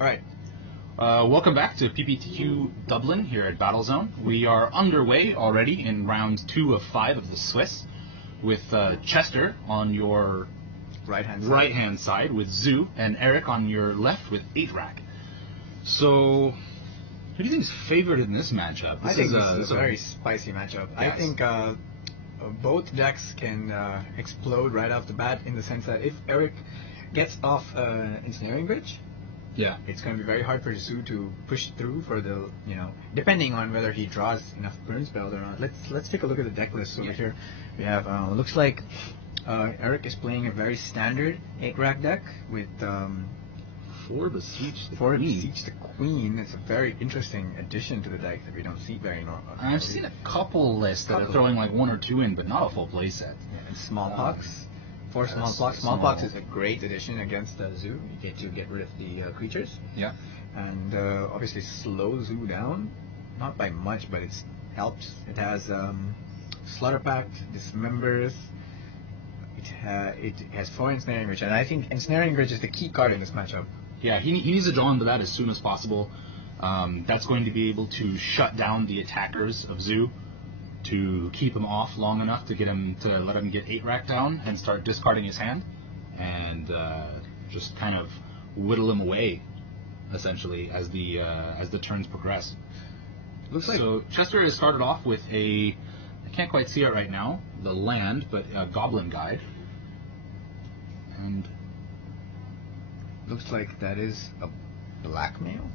Alright. Welcome back to PPTQ Dublin here at Battlezone. We are underway already in round 2 of 5 of the Swiss, with Chester on your right-hand side with Zoo, and Eric on your left with 8-Rack. So, who do you think is favored in this matchup? I think this is a very spicy matchup. Yes. I think both decks can explode right off the bat, in the sense that if Eric gets off Ensnaring Bridge, it's going to be very hard for Zoo to push through for the, depending on whether he draws enough burn spells or not. Let's take a look at the deck list over here. We have, looks like Eric is playing a very standard 8-Rack deck with 4 Beseech the Queen. It's a very interesting addition to the deck that we don't see very normally. I've seen a couple lists that are throwing like 1 or 2 in, but not a full play set. And Smallpox. 4 Smallpox. Smallpox is a great addition against Zoo. You get to get rid of the creatures. Yeah. And obviously slow Zoo down. Not by much, but it helps. It has Slaughter Pact, Dismembers. It has 4 Ensnaring Bridge, and I think Ensnaring Bridge is the key card in this matchup. Yeah, he needs to draw into that as soon as possible. That's going to be able to shut down the attackers of Zoo, to keep him off long enough to let him get 8-Rack down and start discarding his hand, and just kind of whittle him away, essentially, as the turns progress. Looks like so. Chester has started off with I can't quite see it right now, the land, but a Goblin Guide, and looks like that is a blackmail.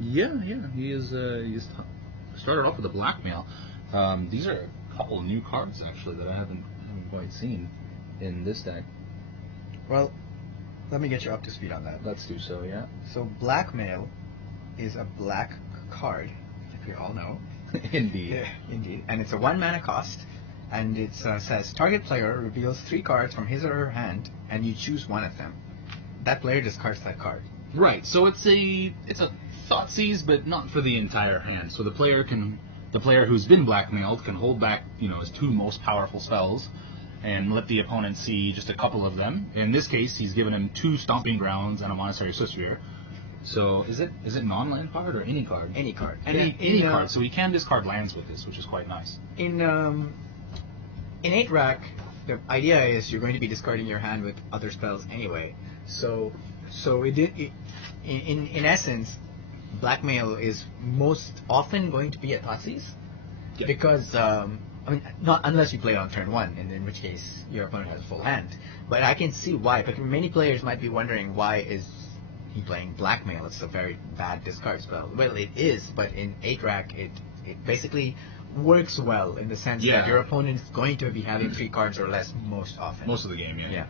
Yeah, he is. He's started off with a blackmail. These are a couple new cards actually that I haven't quite seen in this deck. Well, let me get you up to speed on that. Let's do so. Yeah. So blackmail is a black card, like we all know. Indeed. Yeah, indeed. And it's a 1 mana cost, and it says target player reveals 3 cards from his or her hand, and you choose one of them. That player discards that card. Right. So it's a Thoughtseize, but not for the entire hand. So the player who's been blackmailed can hold back, his 2 most powerful spells, and let the opponent see just a couple of them. In this case, he's given him 2 Stomping Grounds and a Monastery Swiftspear. So is it non-land card or any card? Any card. Any card. So he can discard lands with this, which is quite nice. In 8-Rack, the idea is you're going to be discarding your hand with other spells anyway. So in essence, blackmail is most often going to be a Thoughtseize, because not unless you play it on turn 1, and in which case your opponent has a full hand. But I can see why. But many players might be wondering, why is he playing blackmail? It's a very bad discard spell. Well, it is, but in 8-Rack, it basically works well in the sense that your opponent is going to be having 3 cards or less most often. Most of the game, yeah.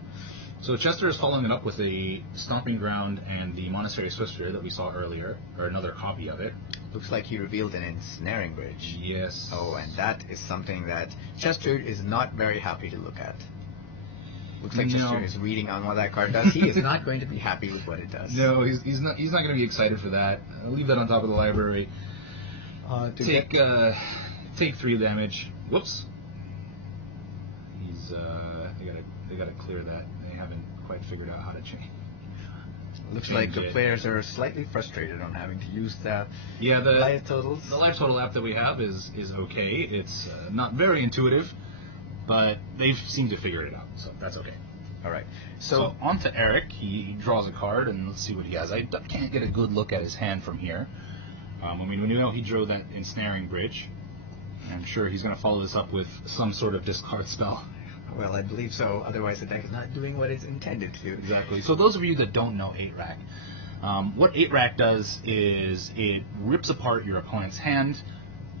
So Chester is following it up with a Stomping Ground and the Monastery Swiftspear that we saw earlier, or another copy of it. Looks like he revealed an Ensnaring Bridge. Yes. Oh, and that is something that Chester is not very happy to look at. Looks like Chester is reading on what that card does. He is not going to be happy with what it does. No, he's not going to be excited for that. I'll leave that on top of the library. Take 3 damage. Whoops. He's they gotta clear that. They haven't quite figured out how to change. Looks like the players are slightly frustrated on having to use the life totals. The life total app that we have is okay. It's not very intuitive, but they've seemed to figure it out, so that's okay. All right. So on to Eric. He draws a card, and let's see what he has. I can't get a good look at his hand from here. We know he drew that Ensnaring Bridge. I'm sure he's going to follow this up with some sort of discard spell. Well, I believe so. Otherwise, the deck is not doing what it's intended to do. Exactly. So those of you that don't know 8-Rack, what 8-Rack does is it rips apart your opponent's hand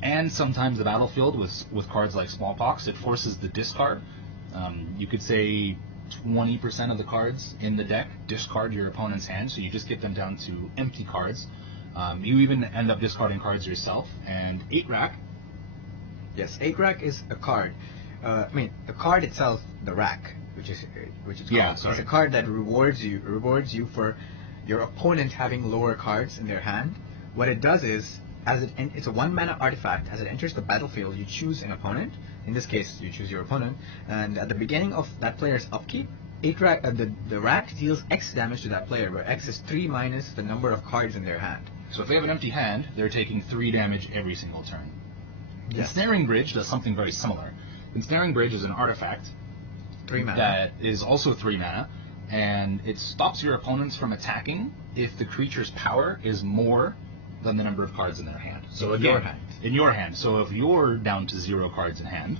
and sometimes the battlefield with cards like Smallpox. It forces the discard. You could say 20% of the cards in the deck discard your opponent's hand, so you just get them down to empty cards. You even end up discarding cards yourself. And 8-Rack. Yes, 8-Rack is a card. The card itself, the rack, which is called, it's a card that rewards you for your opponent having lower cards in their hand. What it does is, it's a 1 mana artifact. As it enters the battlefield, you choose an opponent. In this case, you choose your opponent, and at the beginning of that player's upkeep, the rack deals X damage to that player, where X is 3 minus the number of cards in their hand. So if they have an empty hand, they're taking 3 damage every single turn. Yes. Ensnaring Bridge does something very similar. Ensnaring Bridge is an artifact 3 mana. that is also 3 mana, and it stops your opponents from attacking if the creature's power is more than the number of cards in their hand. So In again, your hand. in your hand. So if you're down to 0 cards in hand,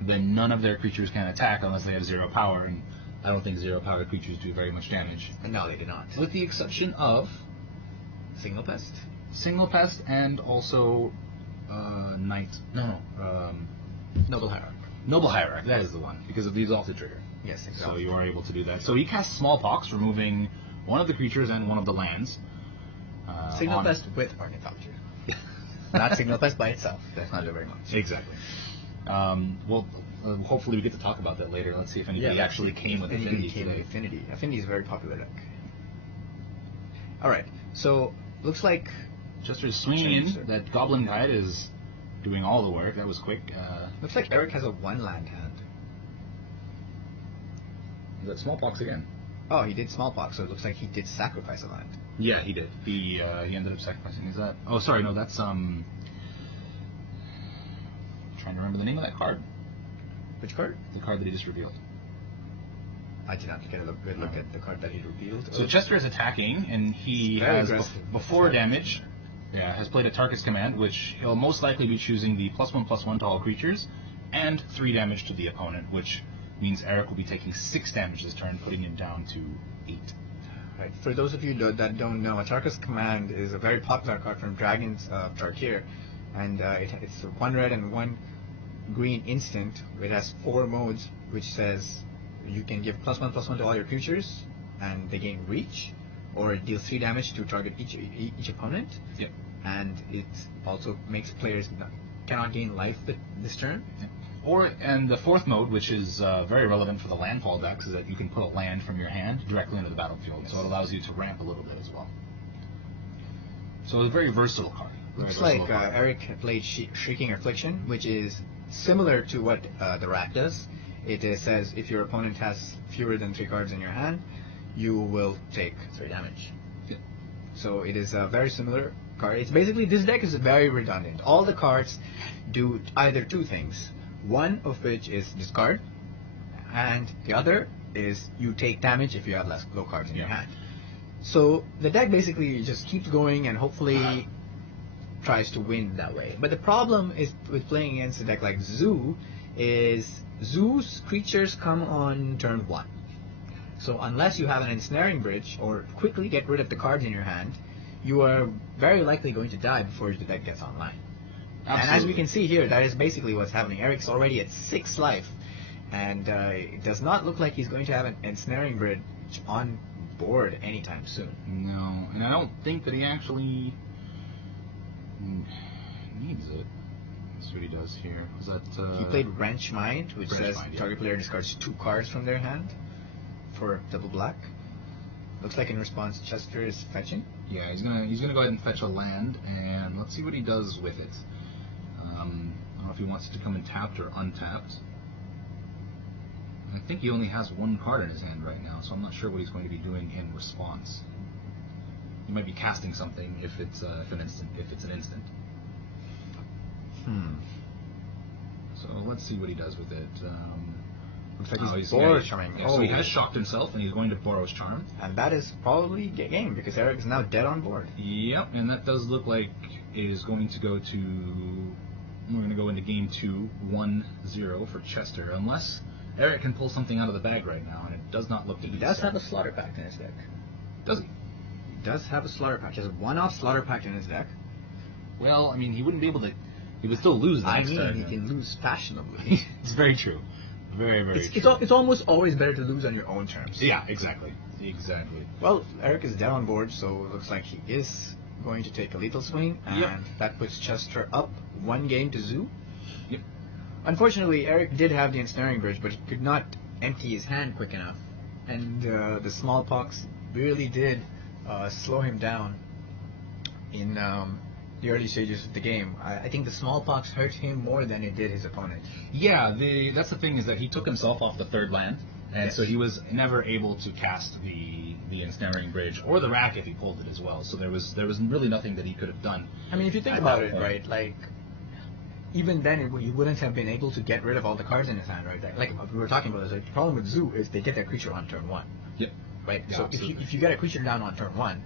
then none of their creatures can attack unless they have 0 power, and I don't think 0 power creatures do very much damage. No, they do not. With the exception of Signal Pest? Signal Pest and also Noble Hierarch. Noble Hierarch, that is the one, because of the Exalted trigger. Yes, So exactly. you are able to do that. So he casts Smallpox, removing one of the creatures and one of the lands. Signal Pest with Ornithopter. Not Signal Pest by itself. That's not do very much. Exactly. Hopefully we get to talk about that later. Let's see if anybody actually came with Affinity today. Affinity. Affinity is a very popular deck. Alright, so looks like Chester's swinging in. That Goblin Guide is doing all the work. That was quick. looks like Eric has a 1-land hand. Is that Smallpox again? Oh, he did Smallpox, so it looks like he did sacrifice a land. Yeah, he did. He ended up sacrificing. Is that? Oh, sorry, no, that's trying to remember the name of that card. Which card? The card that he just revealed. I did not get a good look at the card that he revealed. So Chester is attacking, and he has before damage. Yeah, has played a Tarkus command, which he'll most likely be choosing the +1/+1 to all creatures, and 3 damage to the opponent, which means Eric will be taking 6 damage this turn, putting him down to 8. Right. For those of you that don't know, a Tarkus command is a very popular card from Dragons of Tarkir, and it's a 1 red and 1 green instant. It has 4 modes, which says you can give +1/+1 to all your creatures, and they gain reach, or it deals 3 damage to target each opponent. Yep. And it also makes players cannot gain life this turn. Yep. And the 4th mode, which is very relevant for the landfall decks, is that you can put a land from your hand directly into the battlefield. Yes. So it allows you to ramp a little bit as well. So it's a very versatile card. Looks like Eric played Shrieking Affliction, which is similar to what the rack does. It says if your opponent has fewer than 3 cards in your hand, you will take 3 damage. Yep. So it is a very similar card. It's basically, this deck is very redundant. All the cards do either 2 things. One of which is discard, and the other is you take damage if you have low cards in your hand. So the deck basically just keeps going and hopefully tries to win that way. But the problem is with playing against a deck like Zoo is Zoo's creatures come on turn 1. So unless you have an Ensnaring Bridge or quickly get rid of the cards in your hand, you are very likely going to die before the deck gets online. Absolutely. And as we can see here, that is basically what's happening. Eric's already at 6 life, and it does not look like he's going to have an Ensnaring Bridge on board anytime soon. No, and I don't think that he actually needs it. That's what he does here. Is that, he played Wrench Mind, which says target player discards 2 cards from their hand for double black. Looks like in response Chester is fetching. Yeah, he's gonna go ahead and fetch a land, and let's see what he does with it. I don't know if he wants it to come in tapped or untapped. I think he only has 1 card in his hand right now, so I'm not sure what he's going to be doing in response. He might be casting something if it's an instant. So let's see what he does with it. Looks like he's Boros Charming. So he has shocked himself, and he's going to Boros Charm. And that is probably game, because Eric is now dead on board. Yep, and that does look like it is going to go to... We're going to go into game 2, 1-0 for Chester, unless Eric can pull something out of the bag right now, and it does not look to be. He does have a Slaughter Pact in his deck. Does he? He does have a Slaughter Pact. He has a 1-off Slaughter Pact in his deck. Well, I mean, he wouldn't be able to... He would still lose the next turn. He can lose fashionably. It's very true. Very, very true. It's almost always better to lose on your own terms. Yeah, exactly. Exactly. Well, Eric is dead on board, so it looks like he is going to take a lethal swing, and that puts Chester up 1 game to Zoo. Yep. Unfortunately, Eric did have the Ensnaring Bridge, but he could not empty his hand quick enough, and the Smallpox really did slow him down in the early stages of the game. I think the Smallpox hurt him more than it did his opponent. Yeah, that's the thing, is that he took himself off the 3rd land, And so he was never able to cast the ensnaring bridge or the rack if he pulled it as well. So there was really nothing that he could have done. I mean, if you think about it, right, like, even then, he wouldn't have been able to get rid of all the cards in his hand, right? Like we were talking about, the problem with Zoo is they get that creature on turn 1. Yep. Right? Yeah, so if you get a creature down on turn 1,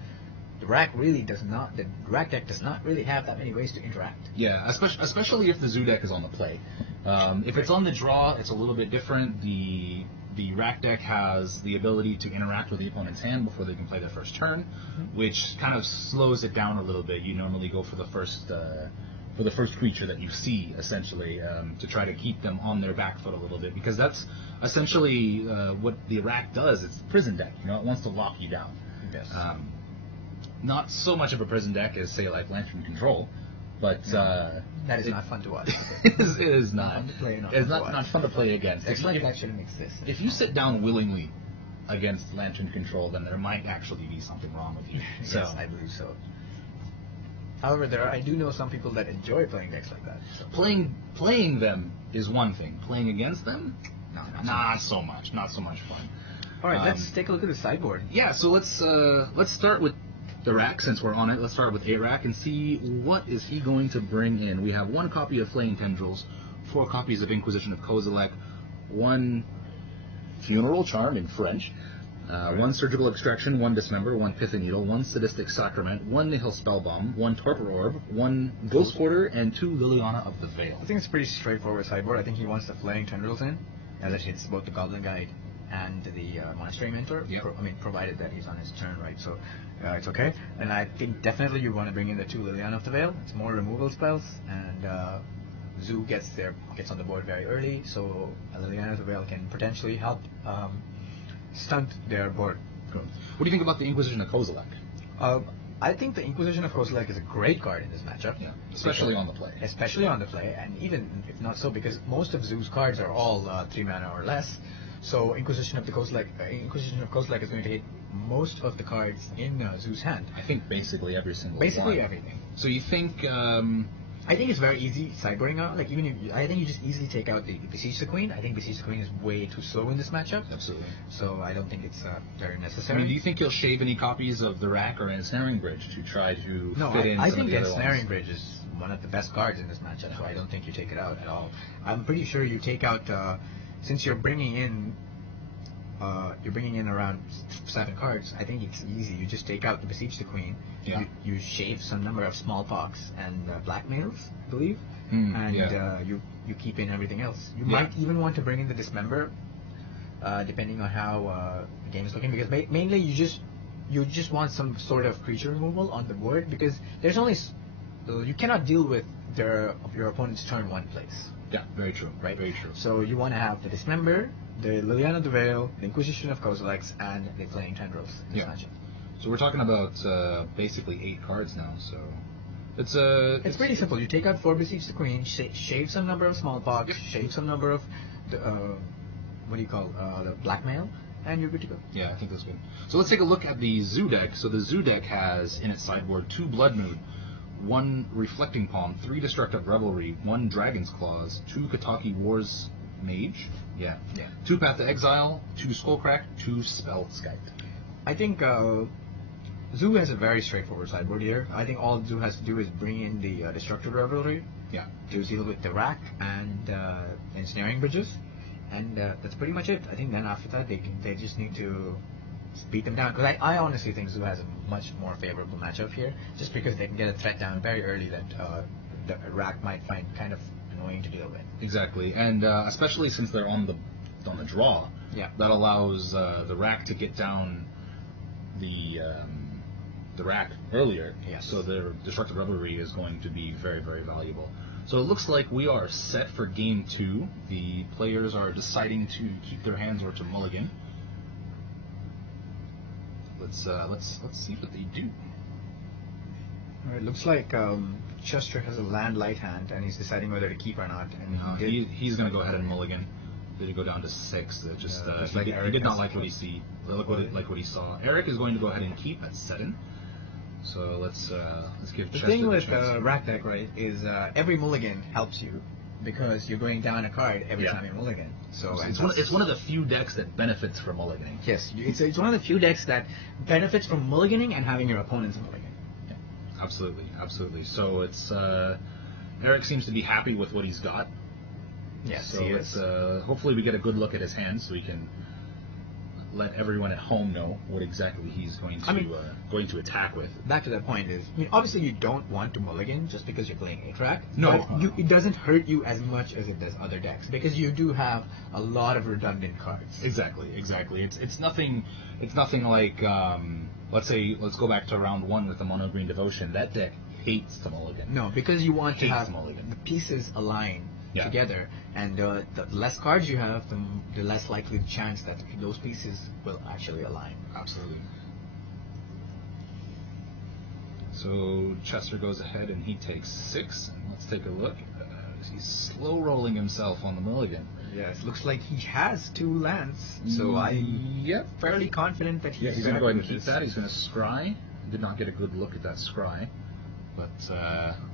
the rack deck does not really have that many ways to interact. Yeah, especially if the Zoo deck is on the play. If it's on the draw, it's a little bit different. The rack deck has the ability to interact with the opponent's hand before they can play their first turn, which kind of slows it down a little bit. You normally go for the first creature that you see, essentially, to try to keep them on their back foot a little bit, because that's essentially what the rack does. It's a prison deck. It wants to lock you down. Yes. Not so much of a prison deck as, say, like Lantern Control, but that is not fun to watch. It is not. Fun to play, It's not fun to play against. Excellent deck shouldn't exist. If you sit down willingly against Lantern Control, then there might actually be something wrong with you. So. Yes, I believe so. However, I do know some people that enjoy playing decks like that. So. Playing them is one thing. Playing against them, not so much. Not so much fun. All right, let's take a look at the sideboard. Yeah, so let's start with the rack, since we're on it. Let's start with 8-rack and see what is he going to bring in. We have 1 copy of Flaying Tendrils, 4 copies of Inquisition of Kozilek, 1 Funeral Charm in French, 1 Surgical Extraction, 1 Dismember, 1 Pithy Needle, 1 Sadistic Sacrament, 1 Nihil Spellbomb, 1 Torpor Orb, 1 Ghost Quarter, and 2 Liliana of the Veil. I think it's a pretty straightforward sideboard. I think he wants the Flaying Tendrils in, and that hits both the Goblin Guide and the Monastery Mentor. Yep. Provided that he's on his turn, right? So it's okay. And I think definitely you want to bring in the 2 Liliana of the Veil. It's more removal spells, and Zoo gets on the board very early, so Liliana of the Veil can potentially help stunt their board. What do you think about the Inquisition of Kozilek? I think the Inquisition of Kozilek is a great card in this matchup. Yeah, especially on the play. Especially on the play, and even if not so, because most of Zoo's cards are all 3 mana or less. So Inquisition of Kozilek is going to hit most of the cards in Zoo's hand. I think basically every single Basically one. everything. So you think? I think it's very easy sideboarding out. Like I think you just easily take out the Besiege the Queen. I think Besiege the Queen is way too slow in this matchup. Absolutely. So I don't think it's very I necessary. mean, do you think he'll shave any copies of the rack or Ensnaring Bridge to try to fit in? I some think of the other Ensnaring ones? Bridge is one of the best cards in this matchup. So I don't think you take it out at all. I'm pretty sure you take out since you're bringing in around 7 cards. I think it's easy. You just take out the Besiege the Queen. Yeah. You shave some number of Smallpox and Blackmails, I believe, you keep in everything else. You might even want to bring in the Dismember, depending on how the game is looking, because mainly you just want some sort of creature removal on the board, because there's only you cannot deal with your opponent's turn 1 plays. Yeah, very true. Right? Very true. So you want to have the Dismember, the Liliana of the Veil, the Inquisition of Kozilek, and the Flaying Tendrils in this matchup. So we're talking about basically 8 cards now. So it's pretty simple. You take out 4 Besiege the Queen, shave some number of Smallpox, shave some number of the Blackmail, and you're good to go. Yeah, I think that's good. So let's take a look at the Zoo deck. So the Zoo deck has in its sideboard 2 Blood Moon, 1 Reflecting Palm, 3 Destructive Revelry, 1 Dragon's Claws, 2 Kataki Wars Mage, 2 Path to Exile, 2 Skullcrack, 2 Spell Skype. I think Zoo has a very straightforward sideboard here. I think all Zoo has to do is bring in the Destructive Revelry to deal with the rack and Ensnaring Bridges, and that's pretty much it. I think then after that they just need to beat them down, because I honestly think Zoo has a much more favorable matchup here, just because they can get a threat down very early that the rack might find kind of annoying to deal with. Exactly, and especially since they're on the draw, that allows the rack to get down the rack earlier. So their Destructive Revelry is going to be very, very valuable. So it looks like we are set for game 2. The players are deciding to keep their hands or to mulligan. Let's see what they do. All right, looks like Chester has a land light hand, and he's deciding whether to keep or not. And he's going to go ahead and mulligan. Did he go down to 6? He did not like what he saw. Eric is going to go ahead and keep at 7. So let's give Chester the thing with chance. rack deck, right, is every mulligan helps you because you're going down a card every time you mulligan. So it's one of the few decks that benefits from mulliganing. Yes, it's one of the few decks that benefits from mulliganing and having your opponents mulligan. Yeah, absolutely. So it's Eric seems to be happy with what he's got. Yes, so it's hopefully we get a good look at his hand so we can let everyone at home know what exactly he's going to attack with. Back to that point is, obviously you don't want to mulligan just because you're playing 8-track. No. But it doesn't hurt you as much as it does other decks because you do have a lot of redundant cards. Exactly. It's nothing like let's go back to round 1 with the mono green devotion. That deck hates the mulligan. No, because you want to have mulligan. the pieces align together, and the less cards you have, the less likely the chance that those pieces will actually align. Absolutely. So Chester goes ahead and he takes 6. And let's take a look. He's slow rolling himself on the mulligan. Yes, looks like he has 2 lands, so I'm fairly confident that he's going to go ahead and keep that. He's going to scry. Did not get a good look at that scry, but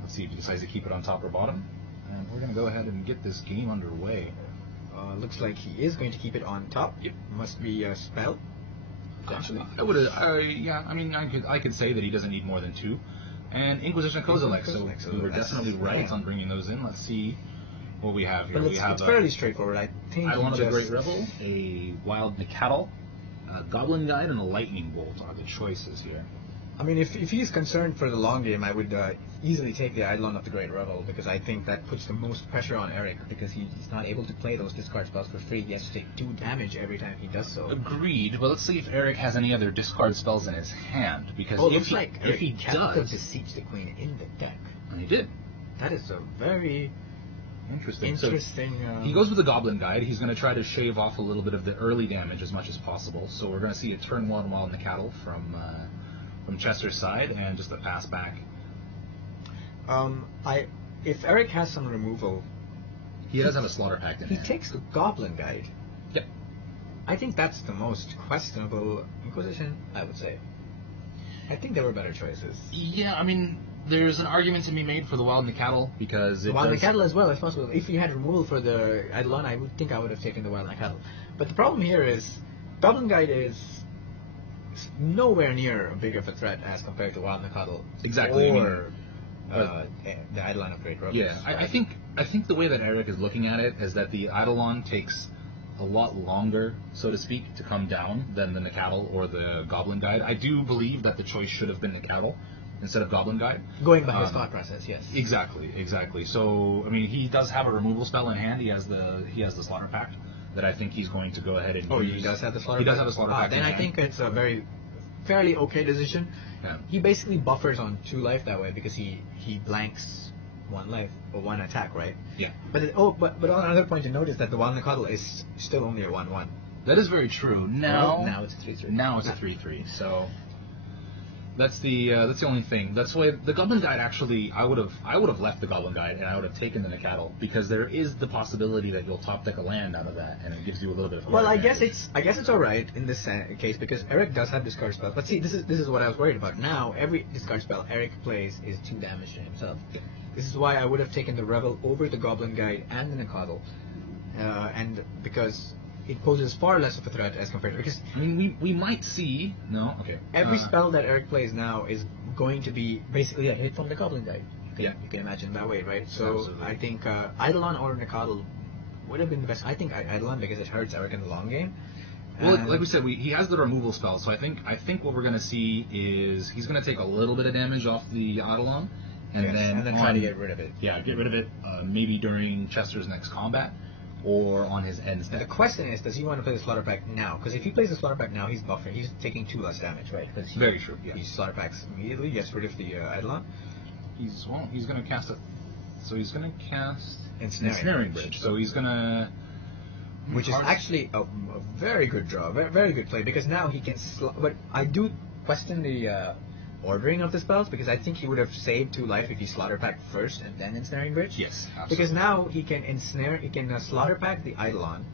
let's see if he decides to keep it on top or bottom. And we're going to go ahead and get this game underway. Looks like he is going to keep it on top. Yep. Must be a spell. Potentially. I could say that he doesn't need more than 2. And Inquisition of Kozilek, so we were definitely right on bringing those in. Let's see what we have here. But it's fairly straightforward. I think Eidolon of the Great Rebel, a Wild Nicatl, a Goblin Guide, and a Lightning Bolt are the choices here. I mean, if he's concerned for the long game, I would easily take the Eidolon of the Great Rebel because I think that puts the most pressure on Eric because he's not able to play those discard spells for free. He has to take 2 damage every time he does so. Agreed, but let's see if Eric has any other discard spells in his hand because if he kept the Beseech the Queen in the deck. And he did. That is a very interesting. He goes with the Goblin Guide. He's going to try to shave off a little bit of the early damage as much as possible. So we're going to see a turn 1 Wild Nicatl from Chester's side, and just a pass back. If Eric has some removal, he does have a Slaughter Pact in he hand. takes the Goblin Guide. Yep. I think that's the most questionable Inquisition, I would say. I think there were better choices. Yeah, I mean, there's an argument to be made for the Wild Nicatl because the Wild Nicatl as well, if possible. If you had removal for the Eidolon, I would think I would have taken the Wild Nicatl. But the problem here is Goblin Guide is nowhere near a big of a threat as compared to Wild Nicatl. Exactly. Or the Eidolon of Great Rebels. Yeah, I think the way that Eric is looking at it is that the Eidolon takes a lot longer, so to speak, to come down than the Nicatl or the Goblin Guide. I do believe that the choice should have been Nicatl instead of Goblin Guide. Going by his thought process, yes. Exactly. So, I mean, he does have a removal spell in hand. He has the Slaughter Pact that I think he's going to go ahead and use. He does have the Slaughter Pact? He Pact? does have a Slaughter Pact. Then I think it's a fairly okay decision. Yeah. He basically buffers on 2 life that way because he blanks 1 life or 1 attack, right? Yeah. But another point to note is that the Wild Nicatl is still only a 1/1. That is very true. Now it's a 3/3. Now it's a 3/3. So that's the only thing. That's why the Goblin Guide actually I would have left the Goblin Guide and I would have taken the Nicatl because there is the possibility that you'll top deck a land out of that and it gives you a little bit of. Well, I guess it's all right in this case because Eric does have discard spells. But see, this is what I was worried about. Now every discard spell Eric plays is 2 damage to himself. Yeah. This is why I would have taken the Rebel over the Goblin Guide and the Nicatl, and because it poses far less of a threat as compared to because I mean we might see every spell that Eric plays now is going to be basically a hit from the Goblin Guide. You can imagine that way, right? So absolutely. I think Eidolon or Nicatl would have been the best. I think Eidolon because it hurts Eric in the long game. Well, like we said, he has the removal spell, so I think what we're going to see is he's going to take a little bit of damage off the Eidolon, and then try to get rid of it. Yeah, get rid of it maybe during Chester's next combat. Or on his ends. The question is, does he want to play the Slaughter Pact now? Because if he plays the Slaughter Pact now, he's buffering. He's taking 2 less damage, right? Very true. Yeah. He Slaughter Pacts immediately, gets rid of the Eidolon. He's going to cast So he's going to cast Ensnaring Bridge. So he's going to. Which is actually a very good draw, very good play because now he can. But I do question the ordering of the spells because I think he would have saved 2 life if he Slaughter Pact first and then Ensnaring Bridge. Yes, absolutely. Because now he can Slaughter Pact the Eidolon,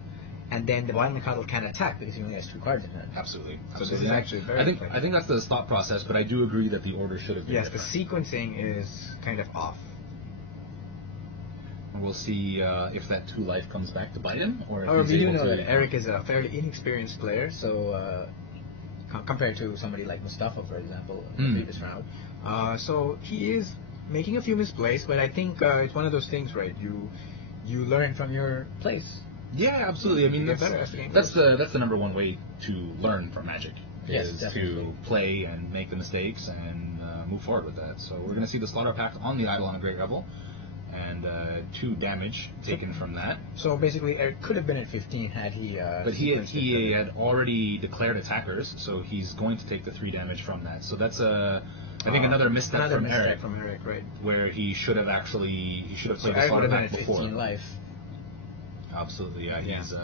and then the Wild Nicatl can attack because he only has 2 cards in hand. Absolutely. So this is actually very. I think that's the thought process, but I do agree that the order should have been. Yes, different. the sequencing is kind of off. We'll see if that 2 life comes back to bite him, or if Or he's we do able know to. that Eric is a fairly inexperienced player, so compared to somebody like Mustafa, for example, in the previous round. So he is making a few misplays, but I think it's one of those things, right? You learn from your plays. Yeah, absolutely. I mean, Get better as the game that's the number one way to learn from Magic. Yes, is definitely. to play and make the mistakes and move forward with that. So we're going to see the Slaughter Pact on the Eidolon of Great Revel, and 2 damage taken from that. So basically, Eric could have been at 15 had he. But he had already declared attackers, so he's going to take the 3 damage from that. So that's I think another misstep from Eric. Right? Where he should have played the Eric Slaughter would have been Pact at before. 15 life. Absolutely, yeah. He's.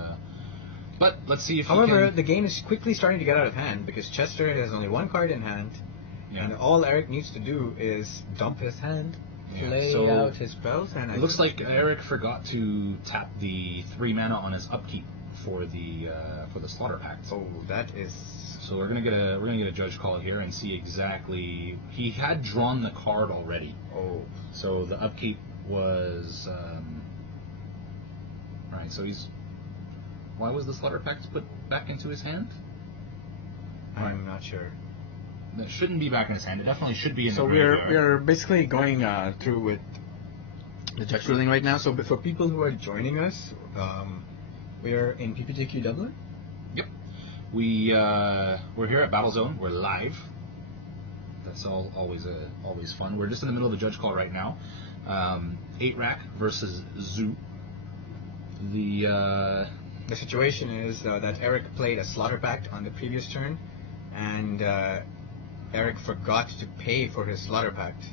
But let's see if. However, the game is quickly starting to get out of hand because Chester has only 1 card in hand, and all Eric needs to do is dump his hand, play out his spells, and it looks like Eric forgot to tap the 3 mana on his upkeep for the Slaughter Pact. Oh, that is. So we're gonna get a judge call here and see exactly. He had drawn the card already. Oh. So the upkeep was. All right. So he's. Why was the Slaughter Pact put back into his hand? I'm not sure. That shouldn't be back in his hand. It definitely should be in the So graveyard. we're basically going through with the judge ruling right now. So for people who are joining us, we are in PPTQ Dublin. Yep. We're here at Battlezone. We're live. That's always fun. We're just in the middle of the judge call right now. 8-Rack versus Zoo. The situation is that Eric played a Slaughter Pact on the previous turn, and Eric forgot to pay for his Slaughter Pact.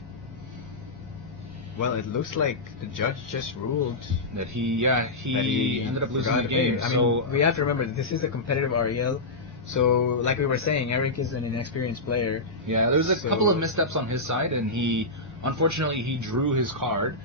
Well, it looks like the judge just ruled that he ended up losing the game. I mean, we have to remember that this is a competitive REL, so like we were saying, Eric is an inexperienced player. Yeah, there's a couple of missteps on his side, and unfortunately he drew his card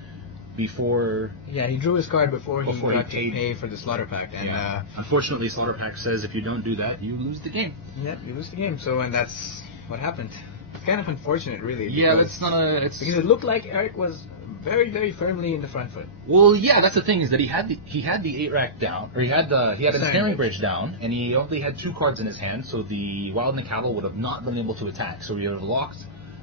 before. Yeah, he drew his card before he got paid. to pay for the Slaughter Pact, and unfortunately, Slaughter Pact says if you don't do that, you lose the game. Yeah, you lose the game. So, and that's what happened. It's kind of unfortunate, really. Yeah, that's not a. Because it looked like Eric was very, very firmly in the front foot. Well, yeah, that's the thing is that he had the 8-Rack down, or he had an Ensnaring Bridge down, and he only had 2 cards in his hand, so the Wild and the Cattle would have not been able to attack. So he would have locked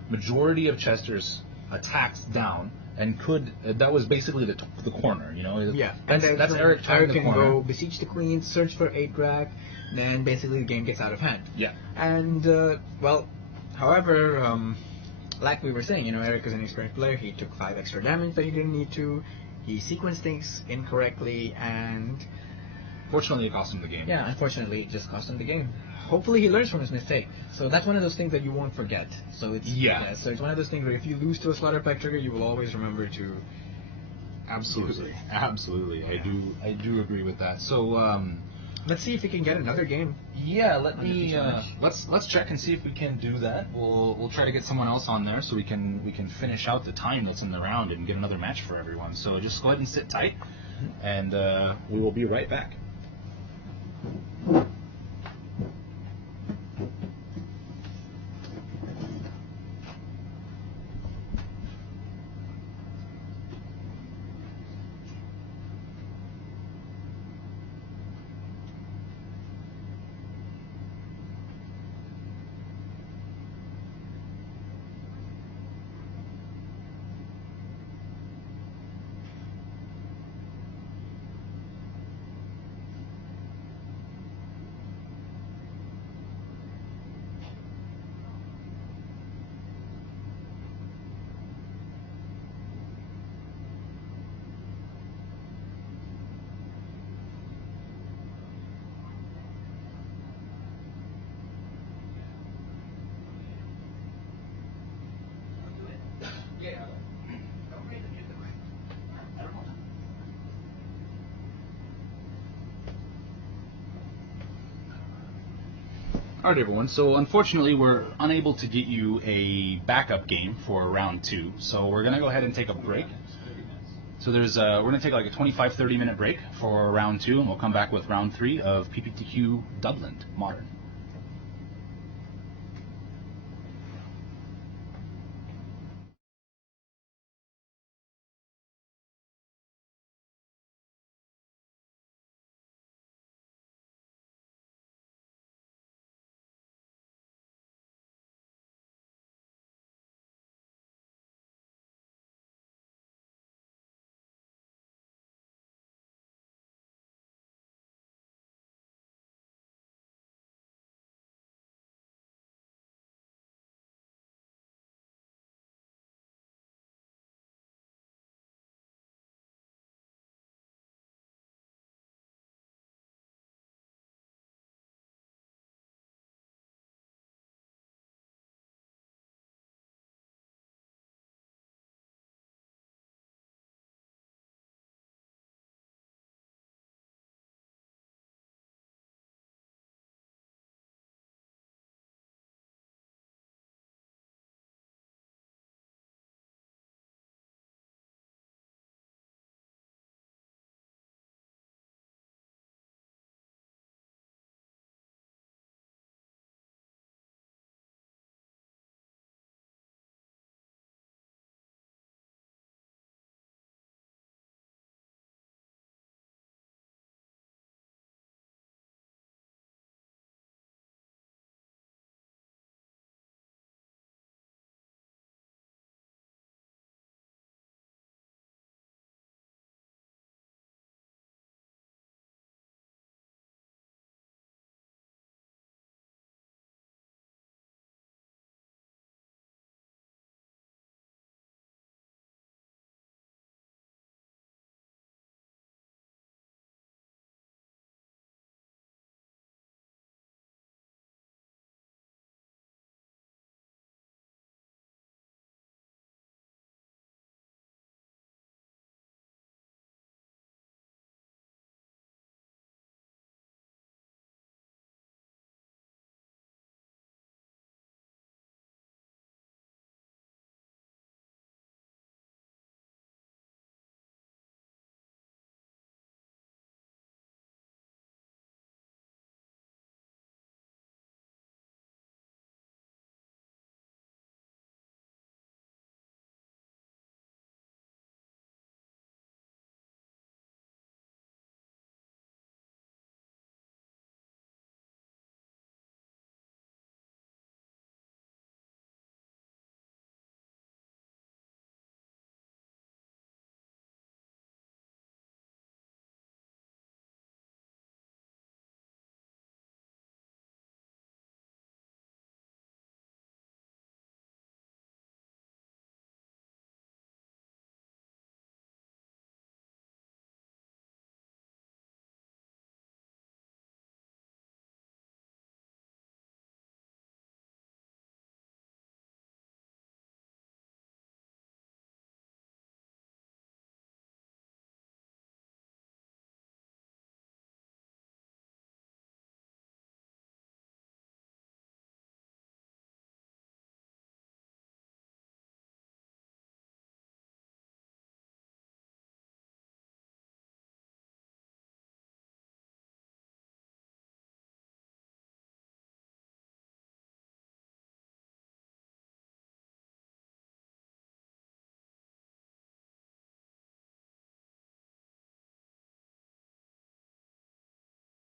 majority of Chester's attacks down. And that was basically the corner, you know? Yeah. That's Eric trying the corner. Eric can go beseech the queen, search for 8-Rack, then basically the game gets out of hand. Yeah. And, however, like we were saying, Eric is an experienced player. He took 5 extra damage that he didn't need to. He sequenced things incorrectly, and... Fortunately, it cost him the game. Yeah, unfortunately, it just cost him the game. Hopefully he learns from his mistake. So that's one of those things that you won't forget. So it's so it's one of those things where if you lose to a Slaughter Pact trigger, you will always remember to. Absolutely. Yeah. I do agree with that. So let's see if we can get another game. Yeah, let's check and see if we can do that. We'll try to get someone else on there so we can finish out the time that's in the round and get another match for everyone. So just go ahead and sit tight, and we will be right back. Alright everyone, so unfortunately we're unable to get you a backup game for round 2, so we're going to go ahead and take a break. So we're going to take like a 25-30 minute break for round 2, and we'll come back with round 3 of PPTQ Dublin Modern.